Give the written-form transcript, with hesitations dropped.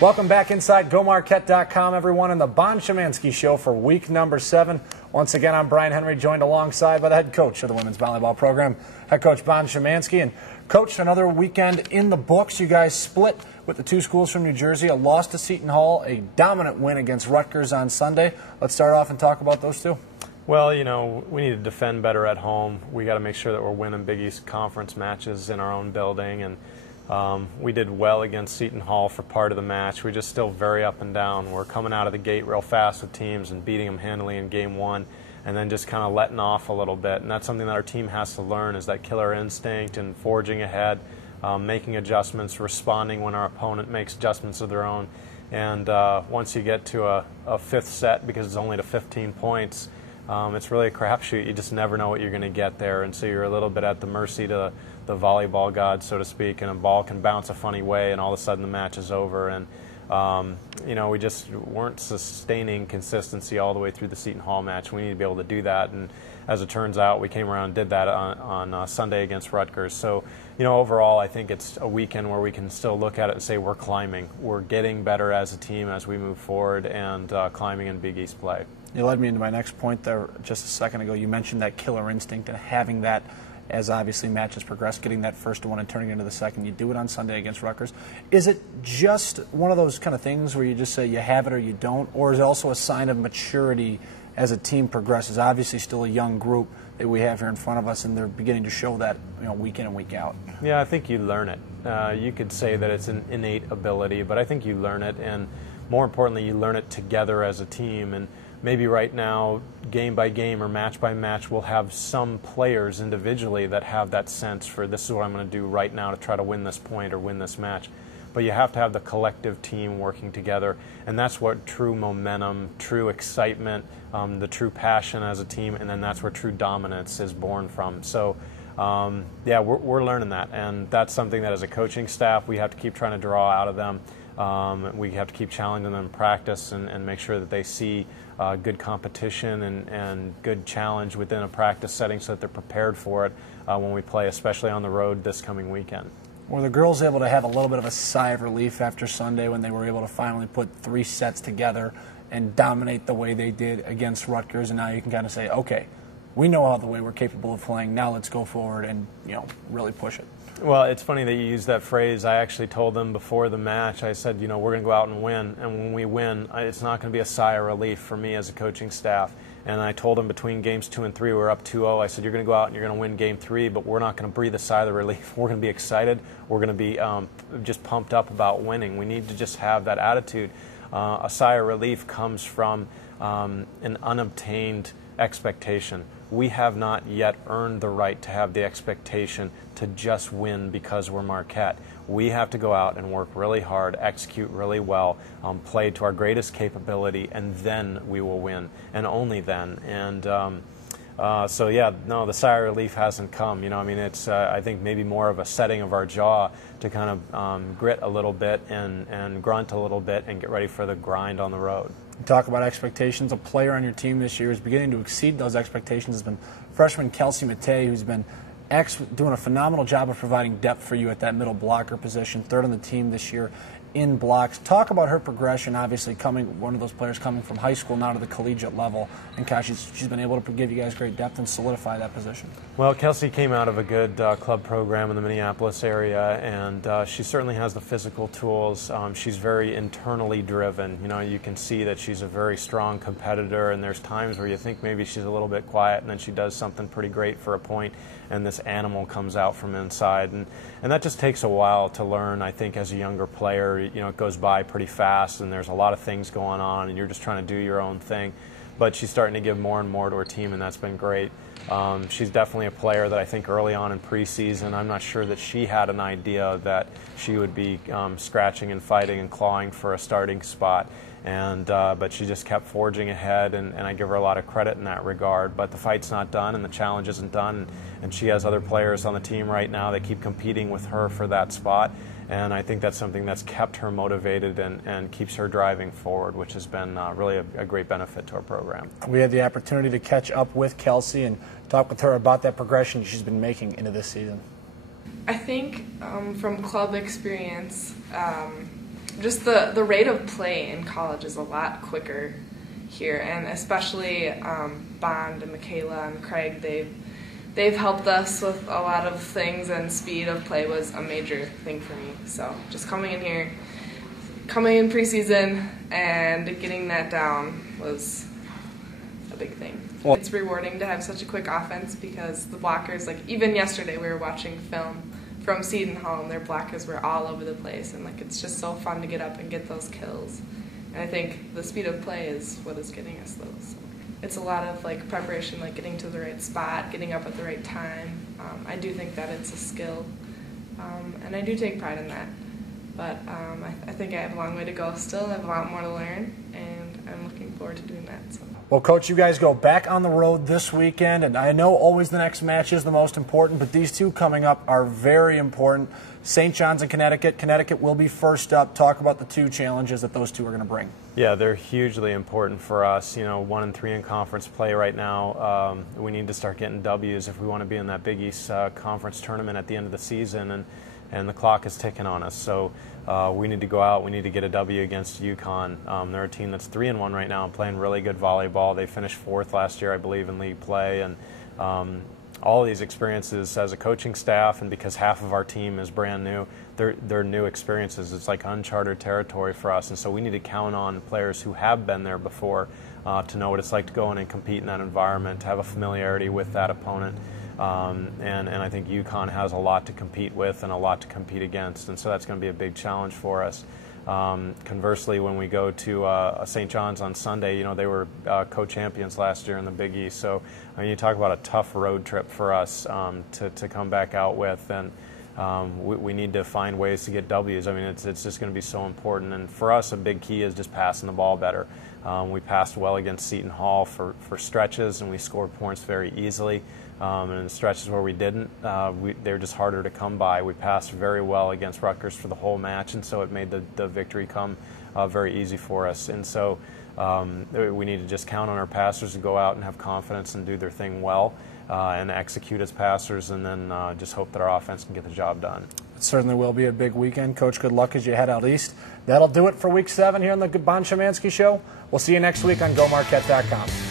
Welcome back inside GoMarquette.com, everyone, and the Bond Shymansky Show for week number 7. Once again, I'm Brian Henry, joined alongside by the head coach of the women's volleyball program, head coach Bond Shymansky. And coach, another weekend in the books. You guys split with the two schools from New Jersey, a loss to Seton Hall, a dominant win against Rutgers on Sunday. Let's start off and talk about those two. Well, you know, we need to defend better at home. We got to make sure that we're winning Big East Conference matches in our own building, and we did well against Seton Hall for part of the match. We're just still very up and down. We're coming out of the gate real fast with teams and beating them handily in game one, and then just kind of letting off a little bit. And that's something that our team has to learn, is that killer instinct and forging ahead, making adjustments, responding when our opponent makes adjustments of their own. And once you get to a fifth set, because it's only to 15 points, it's really a crapshoot. You just never know what you're going to get there, and so you're a little bit at the mercy to the volleyball gods, so to speak, and a ball can bounce a funny way, and all of a sudden the match is over. And you know, we just weren't sustaining consistency all the way through the Seton Hall match. We need to be able to do that, and as it turns out, we came around and did that on Sunday against Rutgers. So, you know, overall, I think it's a weekend where we can still look at it and say we're climbing. We're getting better as a team as we move forward, and climbing in Big East play. You led me into my next point there just a second ago. You mentioned that killer instinct and having that as obviously matches progress, getting that first one and turning into the second. You do it on Sunday against Rutgers. Is it just one of those kind of things where you just say you have it or you don't, or is it also a sign of maturity as a team progresses? Obviously still a young group that we have here in front of us, and they're beginning to show that, you know, week in and week out. Yeah, I think you learn it. You could say that it's an innate ability, but I think you learn it, and more importantly, you learn it together as a team. And maybe right now, game by game or match by match, we'll have some players individually that have that sense for this is what I'm going to do right now to try to win this point or win this match. But you have to have the collective team working together, and that's what true momentum, true excitement, the true passion as a team, and then that's where true dominance is born from. So, yeah, we're learning that, and that's something that as a coaching staff we have to keep trying to draw out of them. We have to keep challenging them in practice and make sure that they see good competition and good challenge within a practice setting so that they're prepared for it when we play, especially on the road this coming weekend. Were the girls able to have a little bit of a sigh of relief after Sunday when they were able to finally put 3 sets together and dominate the way they did against Rutgers, and now you can kind of say, okay, we know how the way we're capable of playing, now let's go forward and, you know, really push it? Well, it's funny that you use that phrase. I actually told them before the match, I said, you know, we're going to go out and win, and when we win, it's not going to be a sigh of relief for me as a coaching staff. And I told them between games 2 and 3, we were up 2-0. I said, you're going to go out and you're going to win game 3, but we're not going to breathe a sigh of relief. We're going to be excited. We're going to be just pumped up about winning. We need to just have that attitude. A sigh of relief comes from an unobtained expectation. We have not yet earned the right to have the expectation to just win because we're Marquette. We have to go out and work really hard, execute really well, play to our greatest capability, and then we will win, and only then. And so, yeah, no, the sigh of relief hasn't come. You know, I mean, it's I think maybe more of a setting of our jaw to kind of grit a little bit and grunt a little bit and get ready for the grind on the road. Talk about expectations. A player on your team this year is beginning to exceed those expectations. Has been freshman Kelsey Mattai, who's been doing a phenomenal job of providing depth for you at that middle blocker position, 3rd on the team this year in blocks. Talk about her progression, obviously one of those players coming from high school now to the collegiate level, and gosh, she's been able to give you guys great depth and solidify that position. Well, Kelsey came out of a good club program in the Minneapolis area, and she certainly has the physical tools. She's very internally driven. You know, you can see that she's a very strong competitor, and there's times where you think maybe she's a little bit quiet, and then she does something pretty great for a point, and this animal comes out from inside. And that just takes a while to learn, I think, as a younger player. You know, it goes by pretty fast, and there's a lot of things going on, and you're just trying to do your own thing. But she's starting to give more and more to her team, and that's been great. She's definitely a player that I think early on in preseason, I'm not sure that she had an idea that she would be scratching and fighting and clawing for a starting spot. But she just kept forging ahead, and I give her a lot of credit in that regard. But the fight's not done, and the challenge isn't done, and she has other players on the team right now that keep competing with her for that spot. And I think that's something that's kept her motivated and keeps her driving forward, which has been really a great benefit to our program. We had the opportunity to catch up with Kelsey and talk with her about that progression she's been making into this season. I think from club experience, just the rate of play in college is a lot quicker here, and especially Bond and Michaela and Craig, they've helped us with a lot of things, and speed of play was a major thing for me. So just coming in here, coming in preseason, and getting that down was a big thing. Well, it's rewarding to have such a quick offense because the blockers, like even yesterday we were watching film from Seton Hall and their blockers were all over the place, and like it's just so fun to get up and get those kills. And I think the speed of play is what is getting us those. It's a lot of like preparation, like getting to the right spot, getting up at the right time. I do think that it's a skill, and I do take pride in that. But I think I have a long way to go still. I have a lot more to learn, and I'm looking forward to doing that. So. Well, Coach, you guys go back on the road this weekend, and I know always the next match is the most important, but these two coming up are very important. St. John's and Connecticut. Connecticut will be first up. Talk about the two challenges that those two are going to bring. Yeah, they're hugely important for us. You know, 1-3 in conference play right now. We need to start getting W's if we want to be in that Big East conference tournament at the end of the season, and the clock is ticking on us. So we need to go out. We need to get a W against UConn. They're a team that's 3-1 right now and playing really good volleyball. They finished 4th last year, I believe, in league play, and all of these experiences as a coaching staff, and because half of our team is brand new, they're new experiences. It's like uncharted territory for us, and so we need to count on players who have been there before to know what it's like to go in and compete in that environment, to have a familiarity with that opponent. And I think UConn has a lot to compete with and a lot to compete against, and so that's going to be a big challenge for us. Conversely, when we go to St. John's on Sunday, you know, they were co-champions last year in the Big East. So, I mean, you talk about a tough road trip for us to come back out with, and we need to find ways to get W's. I mean, it's just going to be so important. And for us, a big key is just passing the ball better. We passed well against Seton Hall for stretches, and we scored points very easily. And in the stretches where we didn't, they were just harder to come by. We passed very well against Rutgers for the whole match, and so it made the victory come very easy for us. And so we need to just count on our passers to go out and have confidence and do their thing well and execute as passers, and then just hope that our offense can get the job done. It certainly will be a big weekend. Coach, good luck as you head out east. That'll do it for Week 7 here on the Bond Shymansky Show. We'll see you next week on GoMarquette.com.